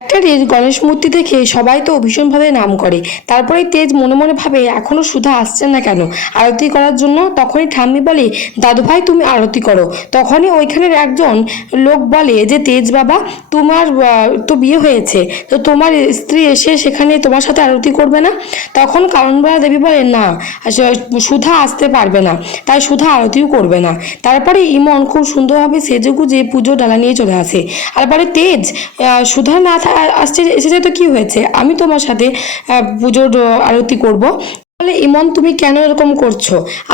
ফ্যাক্টরির গণেশ মূর্তি দেখে সবাই তো ভীষণভাবে নাম করে। তারপরে তেজ মনে মনে ভাবে, এখনও সুধা আসছে না কেন? আরতি করার জন্য তখনই ঠাম্মি বলে, দাদু ভাই, তুমি আরতি করো। তখনই ওইখানের একজন লোক বলে যে, তেজ বাবা, তোমার তো বিয়ে হয়েছে। তো তোমার স্ত্রী এসে সেখানে তোমার সাথে আরতি করবে না? তখন কারণবালা দেবী বলে না সুধা আসতে পারবে না। তাই সুধা আরতিও করবে না। তারপরে ইমন খুব সুন্দরভাবে সেজে গুজে পুজো ডালা নিয়ে চলে আসে। বলে তেজ সুধা না থা- আসছে এসেছে তো কি হয়েছে? আমি তোমার সাথে পুজোর আরতি করব। বলে, ইমন, তুমি কেন এরকম করছ?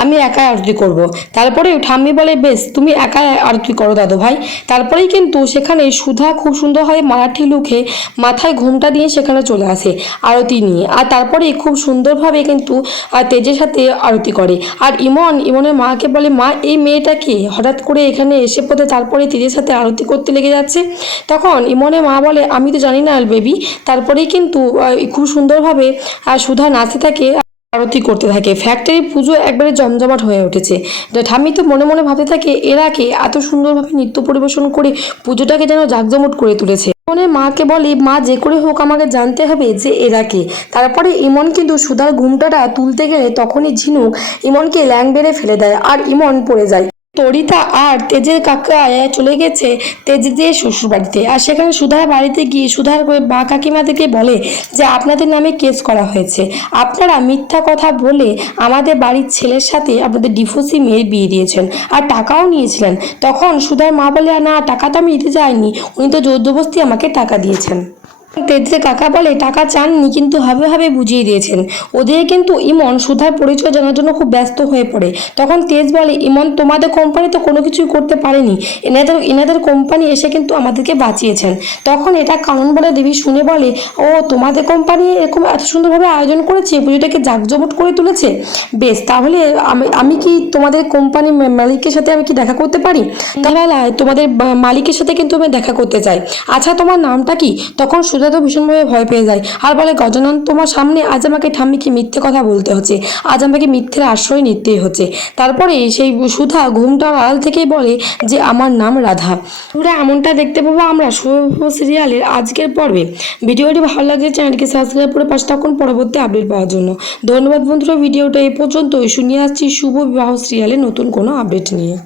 আমি একা আরতি করব। তারপরে ঠাম্মি বলে, বেশ, তুমি একা আরতি করো দাদু ভাই তারপরেই কিন্তু সেখানে সুধা খুব সুন্দরভাবে মারাঠি লুকে মাথায় ঘুমটা দিয়ে সেখানে চলে আসে আরতি নিয়ে। আর তারপরেই খুব সুন্দরভাবে কিন্তু তেজের সাথে আরতি করে। আর ইমন, ইমনের মাকে বলে, মা, এই মেয়েটাকে হঠাৎ করে এখানে এসে পড়ে তারপরে তেজের সাথে আরতি করতে লেগে যাচ্ছে। তখন ইমনের মা বলে, আমি তো জানি না, বেবি। তারপরেই কিন্তু খুব সুন্দরভাবে সুধা নাচতে থাকে। আরতি করতে থাকে। ফ্যাক্টরি পুজো একবারে জমজমাট হয়ে উঠেছে। তো ঠাম্মি তো মনে মনে ভাবতে থাকে, এরা কে এত সুন্দরভাবে নৃত্য পরিবেশন করে পুজোটাকে যেন জাঁকজমট করে তুলেছে। ইমনের মাকে বলে, মা, যে করে হোক আমাকে জানতে হবে যে এরা কে তারপরে ইমন কিন্তু সুধার ঘুমটাটা তুলতে গেলে তখনই ঝিনুক ইমনকে ল্যাং বেড়ে ফেলে দেয় আর ইমন পড়ে যায়। তরিতা আর তেজের কাকা চলে গেছে তেজদের শ্বশুর বাড়িতে আর সেখানে সুধার বাড়িতে গিয়ে সুধার বা কাকিমাদেরকে বলে যে, আপনাদের নামে কেস করা হয়েছে। আপনারা মিথ্যা কথা বলে আমাদের বাড়ির ছেলের সাথে আপনাদের ডিভোর্সি মেয়ের বিয়ে দিয়েছেন আর টাকাও নিয়েছিলেন। তখন সুধার মা বলে, না, টাকা তো আমি দিতে যাইনি। উনি তো জোরজবস্তি আমাকে টাকা দিয়েছেন। তেজে কাকা বলে, টাকা চাননি, কিন্তু হবে হবে বুঝিয়ে দিয়েছেন। ওদের কিন্তু ইমন সুধার পরিচয় জানার জন্য খুব ব্যস্ত হয়ে পড়ে। তখন তেজ বলে, ইমন, তোমাদের কোম্পানি তো কোনো কিছুই করতে পারেনি। এনাদের এনাদের কোম্পানি এসে কিন্তু আমাদেরকে বাঁচিয়েছেন। তখন এটা কারণ বলে দেবী শুনে বলে, ও, তোমাদের কোম্পানি এরকম এত সুন্দরভাবে আয়োজন করেছে? পুজোটাকে জাঁকজমট করে তুলেছে? বেশ, তাহলে আমি আমি কি তোমাদের কোম্পানি মালিকের সাথে আমি কি দেখা করতে পারি? তাহলে তোমাদের মালিকের সাথে কিন্তু আমি দেখা করতে চাই। আচ্ছা তোমার নামটা কি? তখন সুধা তো ভীষণভাবে ভয় পেয়ে যায়। আর বলে, গজানন, তোমার সামনে আজ আমাকে ঠাম্মিকে মিথ্যে কথা বলতে হচ্ছে। আজ আমাকে মিথ্যের আশ্রয় নিতেই হচ্ছে। তারপরে সেই সুধা ঘুমটার আড়াল থেকেই বলে যে, আমার নাম রাধা। পুরো এমনটা দেখতে পাবো আমরা শুভ সিরিয়ালের আজকের পর্বে। ভিডিওটি ভালো লাগলে চ্যানেলকে সাবস্ক্রাইব করে পাশে থাকুন পরবর্তী আপডেট পাওয়ার জন্য। ধন্যবাদ বন্ধুরা, ভিডিওটা এই পর্যন্তই। শুনিয়ে আসছি শুভ বিবাহ সিরিয়ালের নতুন কোনো আপডেট নিয়ে।